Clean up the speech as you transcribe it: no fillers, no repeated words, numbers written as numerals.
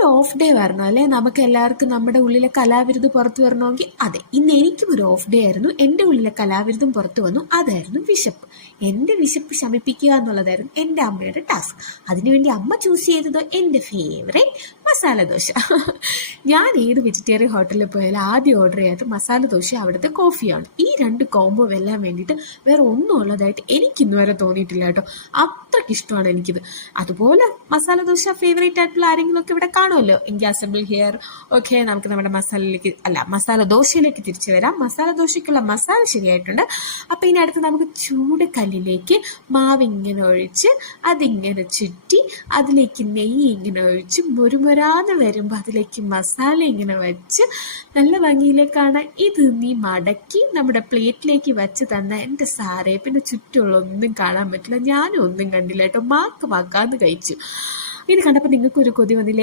ഇന്നൊരു off day വരണം അല്ലേ, നമുക്ക് എല്ലാവർക്കും നമ്മുടെ ഉള്ളിലെ കലാവിരുത് പുറത്തു വരണമെങ്കിൽ. അതെ, ഇന്ന് എനിക്കും ഒരു ഓഫ് ഡേ ആയിരുന്നു. എൻ്റെ ഉള്ളിലെ കലാവിരുതും പുറത്തു വന്നു. അതായിരുന്നു വിശപ്പ്. എൻ്റെ വിശപ്പ് ശമിപ്പിക്കുക എന്നുള്ളതായിരുന്നു എൻ്റെ അമ്മയുടെ ടാസ്ക്. അതിനുവേണ്ടി അമ്മ ചൂസ് ചെയ്തത് എൻ്റെ ഫേവറേറ്റ് മസാല ദോശ. ഞാൻ ഏത് വെജിറ്റേറിയൻ ഹോട്ടലിൽ പോയാലും ആദ്യം ഓർഡർ ചെയ്യാത്ത മസാല ദോശ അവിടുത്തെ കോഫിയാണ്. ഈ രണ്ട് കോംബോ വെല്ലാൻ വേണ്ടിയിട്ട് വേറെ ഒന്നും ഉള്ളതായിട്ട് എനിക്ക് ഇന്ന് വരെ തോന്നിയിട്ടില്ല കേട്ടോ. അത്രയ്ക്ക് ഇഷ്ടമാണ് എനിക്കിത്. അതുപോലെ മസാല ദോശ ഫേവറേറ്റ് ആയിട്ടുള്ള ആരെങ്കിലും ഒക്കെ ഇവിടെ കാണുമല്ലോ. എങ്കിൽ അസംബിൾ ഹിയർ. ഓക്കെ, നമുക്ക് നമ്മുടെ മസാല ദോശയിലേക്ക് തിരിച്ചു വരാം. മസാല ദോശയ്ക്കുള്ള മസാല ശരിയായിട്ടുണ്ട്. അപ്പം ഇനി അടുത്ത് നമുക്ക് ചൂട് കല്ലിലേക്ക് മാവ് ഇങ്ങനെ ഒഴിച്ച് അതിങ്ങനെ ചുറ്റി അതിലേക്ക് നെയ്യ് ഇങ്ങനെ ഒഴിച്ച് മുരുമുരാന്ന് വരുമ്പോൾ അതിലേക്ക് മസാല ഇങ്ങനെ വെച്ച് നല്ല ഭംഗിയിലേക്കാണ് ഇത് നീ മടക്കി നമ്മുടെ പ്ലേറ്റിലേക്ക് വെച്ച് തന്ന എൻ്റെ സാറേ. പിന്നെ ചുറ്റുമുള്ള ഒന്നും കാണാൻ പറ്റില്ല, ഞാനും ഒന്നും കണ്ടില്ല കേട്ടോ. മാക്കാന്ന് കഴിച്ചു. ഇത് കണ്ടപ്പോൾ നിങ്ങൾക്കൊരു കൊതി വന്നില്ലേ?